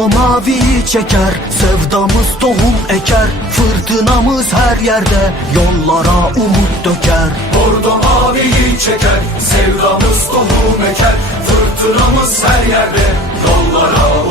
Ordo maviyi çeker Sevdamız tohum eker. Fırtınamız her yerde Yollara umut döker. Bordo maviyi çeker, sevdamız tohum eker. Fırtınamız her yerde, yollara